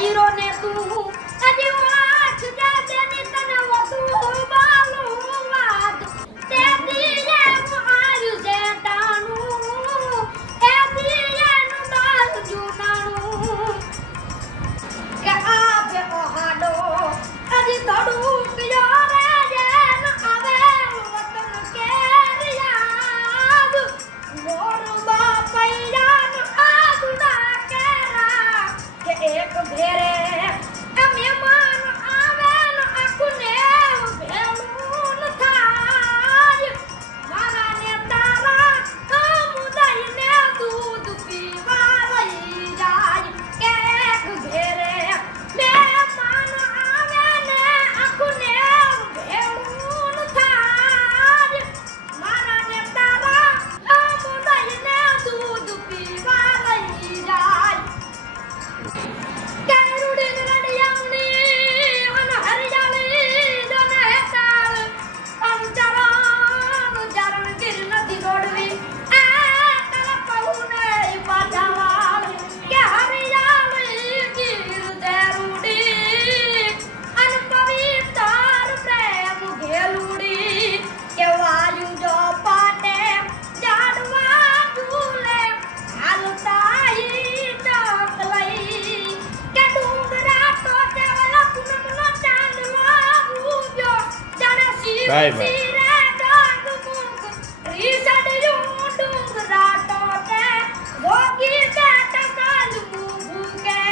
ભૈરો ને તું હજી વાછ જા તેની તને વતું બાલું વાત તે દીએ આવ્યું છે તાણું એ દીએ નું દાસ જુનાણું કે આપે ઓહાડો હજી થોડું પિયો રે જેન આવે વતન કેરિયાદ મોર બાપૈયાન આદુડા કેરા કે એક ભેરે આ મહેમાન આવે ન આખુને ભેળું થાય મારા ને તારા સમુદાયને દૂધ પીવા લઈ જાય કે એક ભેરે મહેમાન આવે ને આખુને ભેળું થાય મારા ને તારા સમુદાયને દૂધ પીવા લઈ જાય કેરુડી રડિયામણી અન હરિયાળી જન હેતાળ અંતરણ ચરણ ગીર નથી દોડવી આ તારા પહુને પાછાવાળ કે હરિયાળી ગીર દેરુડી અન પવિત્ર પ્રેમ ઘેલુડી કે વાયુ જો પાટે જાડવા ઝૂલે હાલતા ઈ ચોક લઈ કે ડુંગરા તો કેવલા પૂનમનો ચાંદલો ઉગ્યો જાણે શિવ બાય બાય. શિરે ડાગમુખ રીસડ્યું ડુંગરા તો તે ભોગી બેઠા સાલમું ભૂકે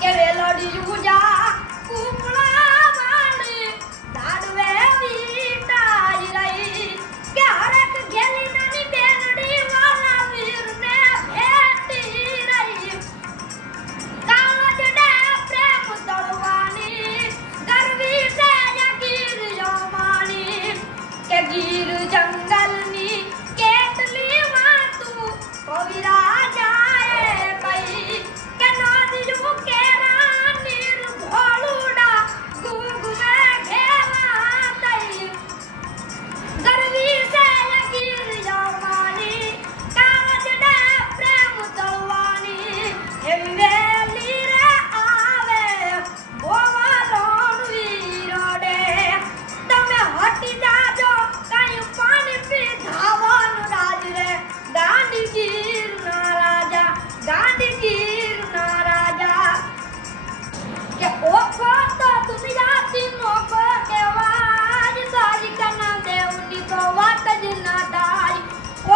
કે વેલડિયું જા કુપળા વાળી ઝાડવે વીટાઈ રહી કે હરેક ઘેલી નાની બેનડી વાલા વીરને ભેટી રહી કાળજડે પ્રેમ તળવાની ગરવી છે ગીર યમાણી કે ગીર જંગલની કેટલી વાતું કવિરા જાય કઈ કે નદીયું કેરા નીર ભોળુડા ગુંગવે ઘેલા દઈ ગરવી છે ગીર યમાણી કાળજડે પ્રેમ તળવાની એવી વેલી રે આવે ગોવાલોન વીરોડે તમે હટી જાજો કઈ પાણી પી ધાવન રાજ રે ગાંધીગીર ના રાજા ગાંધીગીર ના રાજા કે ઓખો તો દુનિયાથી નોકો કેવાય દ્વારિકાના દેવની તો વાત જ ના થાય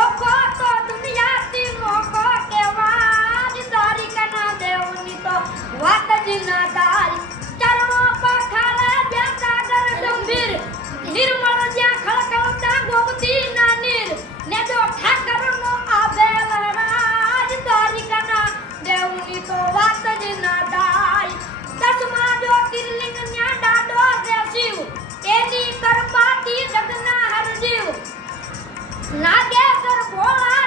ઓખો તો દુનિયાથી નોકો કેવાય દ્વારિકાના દેવની તો વાત જ ના થાય ચરણો પખાલે જ્યાં સાગર ગંભીર નિર્મળ જ્યાં ખળખળતા ગોમતી ના નીર ને જો ઠાકરનો આવેલ રાજ દ્વારિકાના દેવની તો વાત જ ના થાય દસમા જ્યોતિર્લિંગ ન્યા ડાડો રે શિવ એની કરપાતી જગના હરજીવ નાગેશ્વર ભોળા